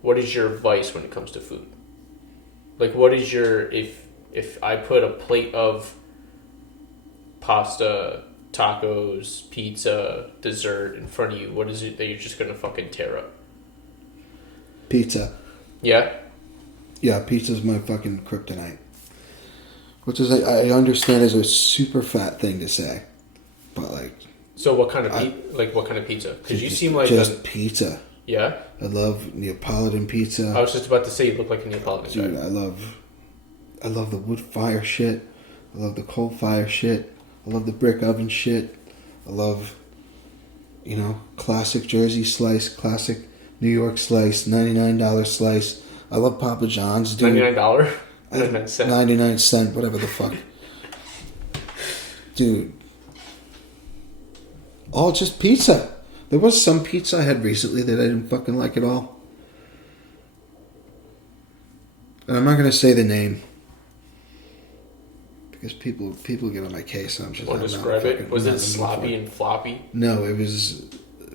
is your vice when it comes to food? Like what is your, if I put a plate of pasta, tacos, pizza, dessert in front of you, what is it that you're just gonna fucking tear up? Pizza. Yeah? Yeah, pizza's my fucking kryptonite. Which is, I understand is a super fat thing to say. But like... So what kind of what kind of pizza? Because you seem like... Just pizza. Yeah? I love Neapolitan pizza. I was just about to say you look like a Neapolitan Dude, guy. I love the wood fire shit. I love the coal fire shit. I love the brick oven shit. I love, classic Jersey slice, classic New York slice, $99 slice. I love Papa John's, dude. $99? 99 cents. 99 cent, whatever the fuck. Dude. All just pizza. There was some pizza I had recently that I didn't fucking like at all. And I'm not going to say the name. Because people get on my case. And I'm just Or describe it. Was it sloppy and floppy? No, it was...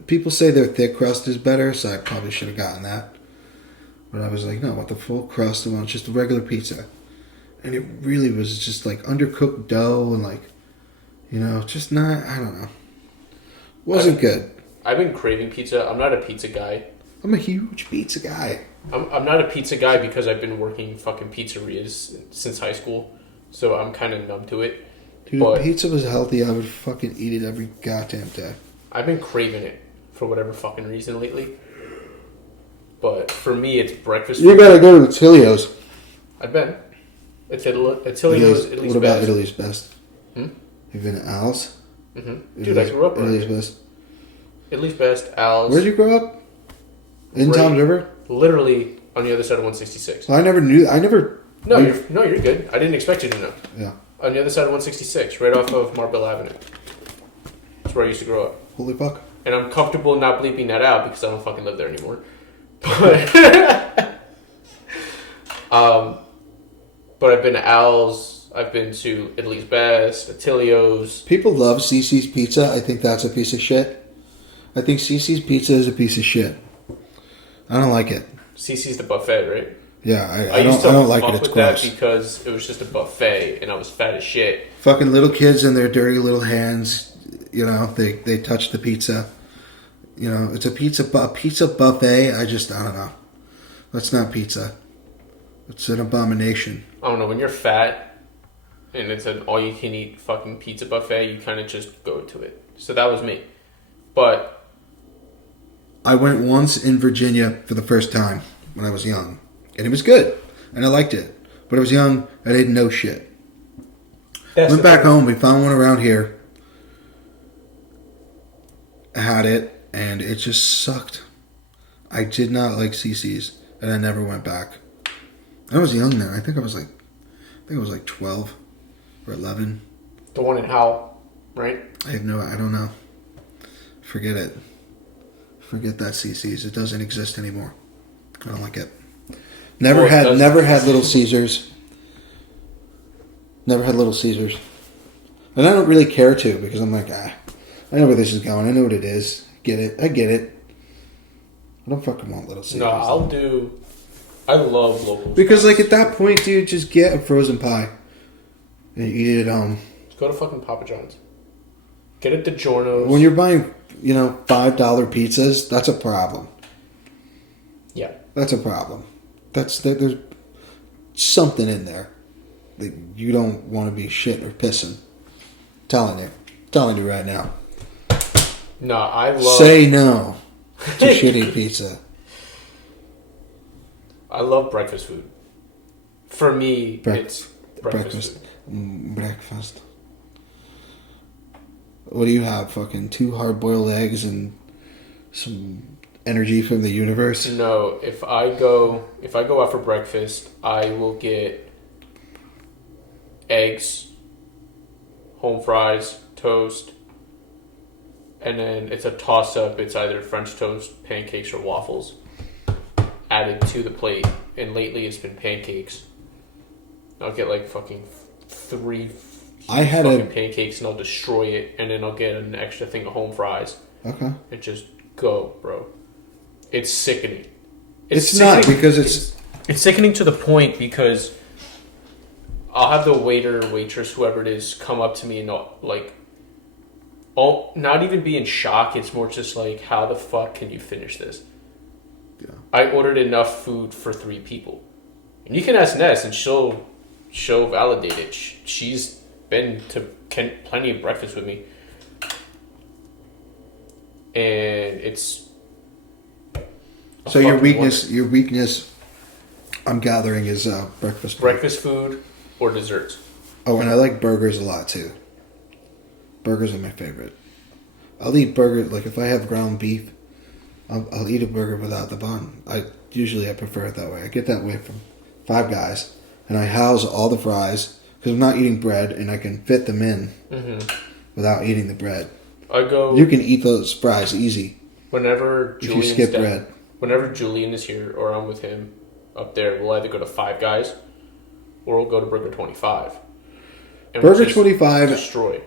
People say their thick crust is better, so I probably should have gotten that. But I was like, no, I want the full crust. I want just a regular pizza. And it really was just like undercooked dough and like, just not, I don't know. Wasn't good. I've been craving pizza. I'm not a pizza guy. I'm a huge pizza guy. I'm not a pizza guy because I've been working fucking pizzerias since high school. So I'm kind of numb to it. Dude, but pizza was healthy. I would fucking eat it every goddamn day. I've been craving it for whatever fucking reason lately. But for me, it's breakfast food. You gotta go to the Tilio's. I've been. Attilio's Italy's What about best. Italy's best? Hmm? You've been to Al's? Mm-hmm. Dude, I grew up around Italy's here. best. Italy's best. Al's. Where'd you grow up? In Right. Tom's River? Literally on the other side of 166. Well, I never knew. No, you're good. I didn't expect you to know. Yeah. On the other side of 166, right off of Marble Avenue. That's where I used to grow up. Holy fuck. And I'm comfortable not bleeping that out because I don't fucking live there anymore. But, but I've been to Al's. I've been to Italy's Best, Attilio's. People love CC's Pizza. I think that's a piece of shit. I think CC's Pizza is a piece of shit. I don't like it. CC's the buffet, right? Yeah, I used don't to like fuck it. It's with that gross. because it was just a buffet and I was fat as shit. Fucking little kids and their dirty little hands, you know, they touch the pizza. You know, it's a pizza buffet. I don't know. That's not pizza. It's an abomination. I don't know, when you're fat and it's an all-you-can-eat fucking pizza buffet, you kind of just go to it. So that was me. But I went once in Virginia for the first time when I was young. And it was good. And I liked it. But I was young. I didn't know shit. Went back home. We found one around here. I had it. And it just sucked. I did not like CC's. And I never went back. I was young then. I think I was like 12 or 11. The one in Howell, right? I don't know. Forget it. Forget that CC's. It doesn't exist anymore. I don't like it. Never had Little Caesars. Never had Little Caesars. And I don't really care to because I'm like, I know where this is going. I know what it is. I get it. I don't fucking want Little Caesars. No, I love local. Because like at that point, dude, just get a frozen pie and eat it at home. Go to fucking Papa John's. Get it DiGiorno's. When you're buying, $5 pizzas, that's a problem. Yeah. That's a problem. There's something in there that you don't want to be shitting or pissing. Telling you right now. No, I love... Say no to shitty pizza. I love breakfast food. For me, it's breakfast food. Breakfast. What do you have? Fucking 2 hard-boiled eggs and some energy from the universe? No, if I go out for breakfast, I will get eggs, home fries, toast, and then it's a toss-up. It's either French toast, pancakes, or waffles added to the plate. And lately it's been pancakes. I'll get like fucking 3 pancakes and I'll destroy it, and then I'll get an extra thing of home fries. Okay. And just go, bro. It's sickening. It's not because it's sickening to the point because I'll have the waiter, waitress, whoever it is, come up to me and not even be in shock. It's more just like, how the fuck can you finish this? Yeah. I ordered enough food for 3 people, and you can ask Ness, and she'll validate it. She's been to plenty of breakfast with me, and it's. So your weakness, I'm gathering, is breakfast food. Breakfast food or desserts. Oh, and I like burgers a lot too. Burgers are my favorite. I'll eat burger, like if I have ground beef, I'll eat a burger without the bun. I prefer it that way. I get that way from Five Guys, and I house all the fries because I'm not eating bread, and I can fit them in without eating the bread. You can eat those fries easy. Whenever if you skip bread. Whenever Julian is here or I'm with him up there, we'll either go to Five Guys or we'll go to Burger 25. And Burger 25 destroy.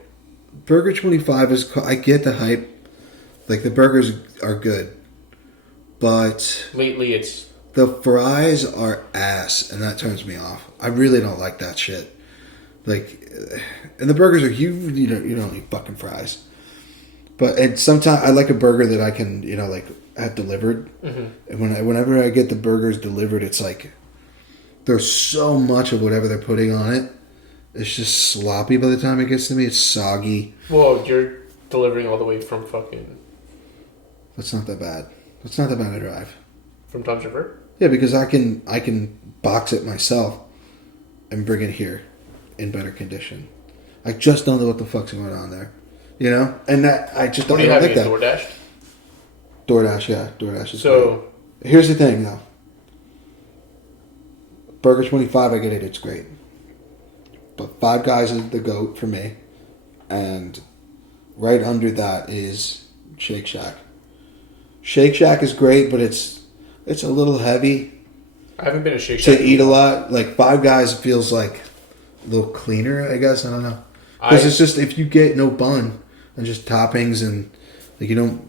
Burger 25 is. I get the hype. Like the burgers are good, but lately it's the fries are ass, and that turns me off. I really don't like that shit. Like, and the burgers are you don't eat fucking fries. But sometimes I like a burger that I can have delivered. And whenever I get the burgers delivered, it's like there's so much of whatever they're putting on it. It's just sloppy by the time it gets to me. It's soggy. Well, you're delivering all the way from fucking. That's not that bad. That's not that bad a drive. From Tom's River? Yeah, because I can box it myself and bring it here in better condition. I just don't know what the fuck's going on there. You know? And that, I just What don't, do you I have? don't like that. DoorDash? DoorDash, yeah. DoorDash is So, great. Here's the thing, though. Burger 25, I get it. It's great. But Five Guys is the GOAT for me. And right under that is Shake Shack. Shake Shack is great, but it's a little heavy I haven't been to Shake Shack to eat a lot. Like Five Guys feels like a little cleaner, I guess. I don't know. Because it's just, if you get no bun and just toppings and like you don't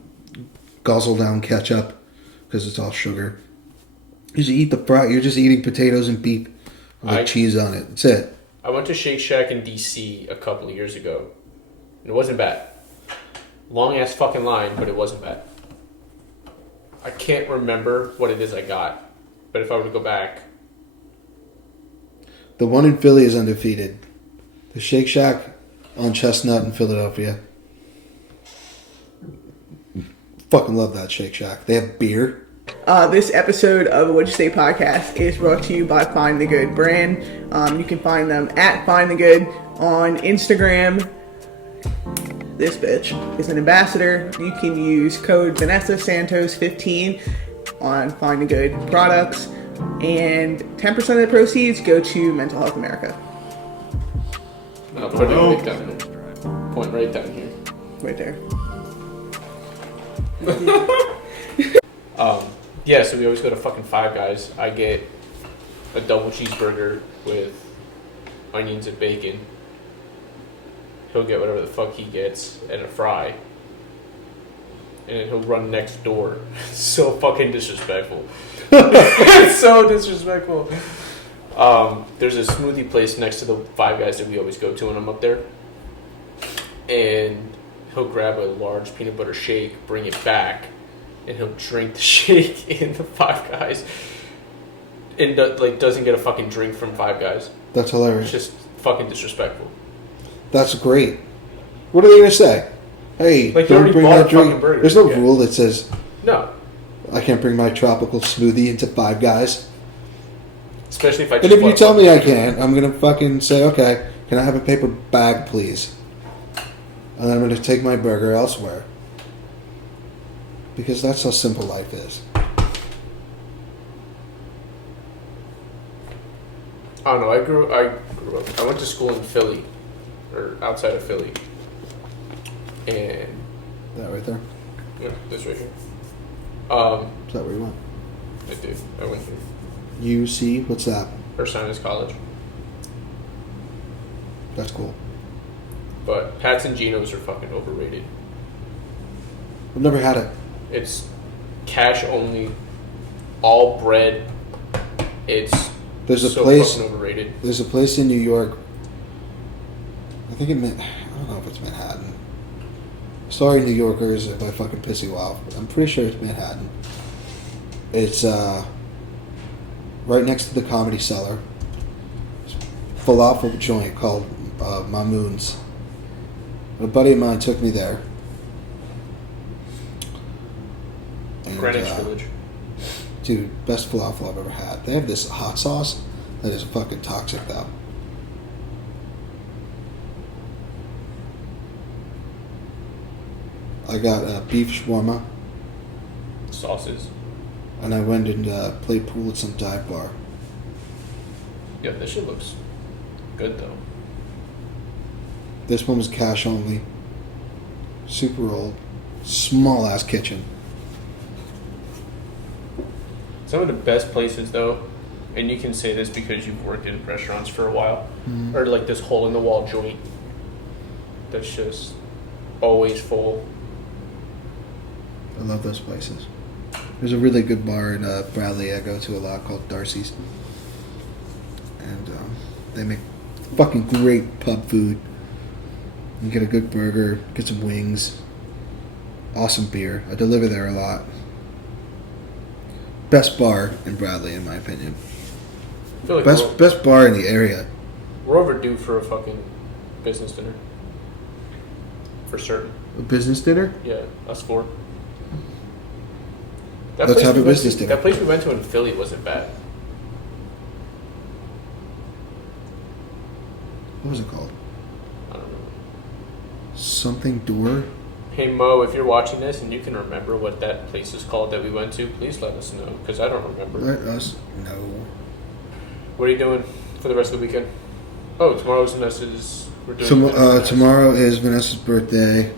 guzzle down ketchup because it's all sugar. You just eat the fry. You're just eating potatoes and beef with cheese on it. That's it. I went to Shake Shack in DC a couple of years ago, and it wasn't bad. Long ass fucking line, but it wasn't bad. I can't remember what it is I got, but if I were to go back, The one in Philly is undefeated. The Shake Shack on Chestnut in Philadelphia. Fucking love that Shake Shack. They have beer. This episode of What'd You Say podcast is brought to you by Find the Good brand. You can find them at Find the Good on Instagram. This bitch is an ambassador. You can use code Vanessa Santos 15 on Find the Good products, and 10% of the proceeds go to Mental Health America. I'll put it right down here. Point right down here. Right there. Yeah, so we always go to fucking Five Guys. I get a double cheeseburger with onions and bacon. He'll get whatever the fuck he gets and a fry. And then he'll run next door. It's so fucking disrespectful. It's so disrespectful. There's a smoothie place next to the Five Guys that we always go to when I'm up there. And he'll grab a large peanut butter shake, bring it back, and he'll drink the shake in the Five Guys. And doesn't get a fucking drink from Five Guys. That's hilarious. It's just fucking disrespectful. That's great. What are they going to say? Hey, Like, you don't already bring bought that a fucking drink. burger. There's no Yeah. rule that says No. I can't bring my tropical smoothie into Five Guys. Especially if I just And if you bought tell me I can't, I'm going to fucking say, okay, can I have a paper bag, please? And I'm going to take my burger elsewhere. Because that's how simple life is. I don't know. I grew up. I went to school in Philly, or outside of Philly, and That right there? yeah, this right here. Is that where you went? I did. I went here. UC? What's that? Ursinus College, That's cool. but Pats and Geno's are fucking overrated. I've never had it. It's cash only, all bread. It's There's a so place. fucking overrated. There's a place in New York. I think I don't know if it's Manhattan. Sorry, New Yorkers, if I fucking piss you off. But I'm pretty sure it's Manhattan. It's right next to the Comedy Cellar. It's a falafel joint called Mamoon's. A buddy of mine took me there. And, Greenwich Village. dude, best falafel I've ever had. They have this hot sauce that is fucking toxic, though. I got beef shawarma, Sauces. and I went and played pool at some dive bar. Yeah, this shit looks good though. This one was cash only. Super old. Small ass kitchen. Some of the best places though, and you can say this because you've worked in restaurants for a while, are like this hole in the wall joint that's just always full. I love those places. There's a really good bar in Bradley I go to a lot called Darcy's. And they make fucking great pub food. You get a good burger, get some wings. Awesome beer. I deliver there a lot. Best bar in Bradley, in my opinion. I feel like Best bar in the area. we're overdue for a fucking business dinner. For certain. A business dinner? Yeah, us four. Let's place have we a went business to- dinner. That place we went to in Philly wasn't bad. What was it called? I don't know. Something door? Hey Mo, if you're watching this and you can remember what that place is called that we went to, please let us know, because I don't remember. Let us know. What are you doing for the rest of the weekend? Oh, tomorrow's Vanessa's. We're doing tomorrow is Vanessa's birthday.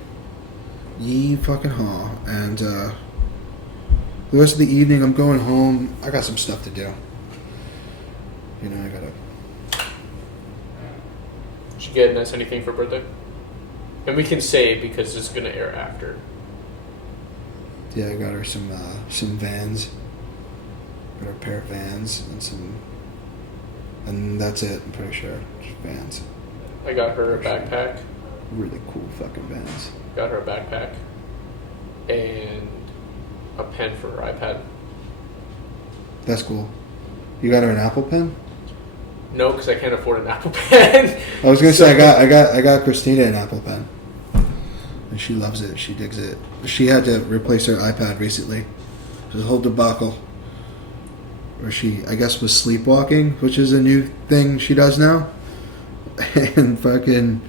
Yee fucking haw. And the rest of the evening I'm going home. I got some stuff to do. You know, I gotta... Did you get Ness anything for birthday? And we can say because it's gonna air after. Yeah, I got her some Vans. Got her a pair of Vans and that's it. I'm pretty sure just Vans. I got her a backpack. Really cool fucking Vans. Got her a backpack and a pen for her iPad. That's cool. You got her an Apple Pen? No, because I can't afford an Apple Pen. I was gonna say I got Christina an Apple Pen, and she loves it. She digs it. She had to replace her iPad recently. It was a whole debacle. Where she, I guess, was sleepwalking, which is a new thing she does now, and fucking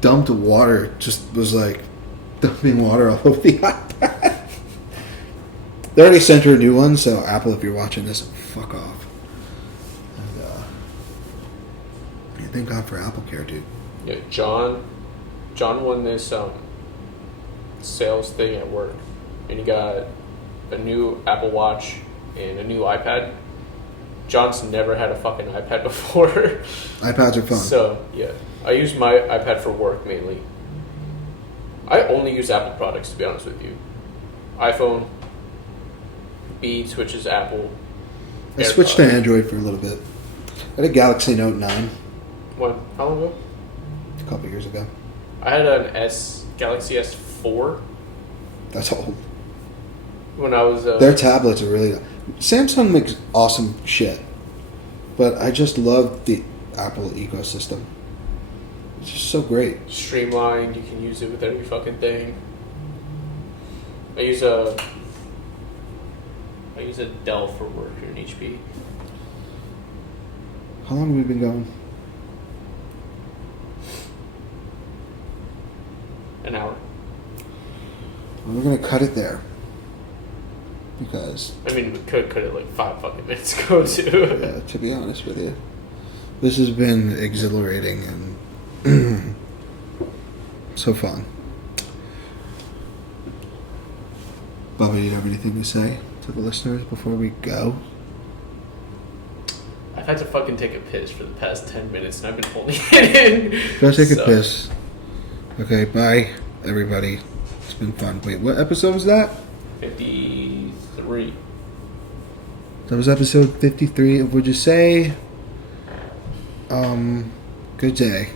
dumped water. Just was like dumping water all over the iPad. They already sent her a new one, so Apple, if you're watching this, fuck off. And thank God for Apple Care, dude. Yeah, John won this sales thing at work, and he got a new Apple Watch and a new iPad. John's never had a fucking iPad before. iPads are fun. So, yeah. I use my iPad for work mainly. I only use Apple products, to be honest with you. iPhone, Beats, which is Apple. I switched to Android for a little bit. I had a Galaxy Note 9. When? How long ago? A couple years ago. I had an Galaxy S4. That's old. When I was... Their tablets are really... Samsung makes awesome shit. But I just love the Apple ecosystem. It's just so great. Streamlined. You can use it with every fucking thing. I use a Dell for work here in HP. How long have we been going? An hour. Well, we're going to cut it there. Because... I mean, we could cut it like 5 fucking minutes ago, too. Yeah, to be honest with you. This has been exhilarating and so fun. Bubba, do you have anything to say to the listeners before we go? I've had to fucking take a piss for the past 10 minutes, and I've been holding it in. Go take a piss. Okay, bye, everybody. It's been fun. Wait, what episode was that? 53. That was episode 53 of Would You Say? Good day.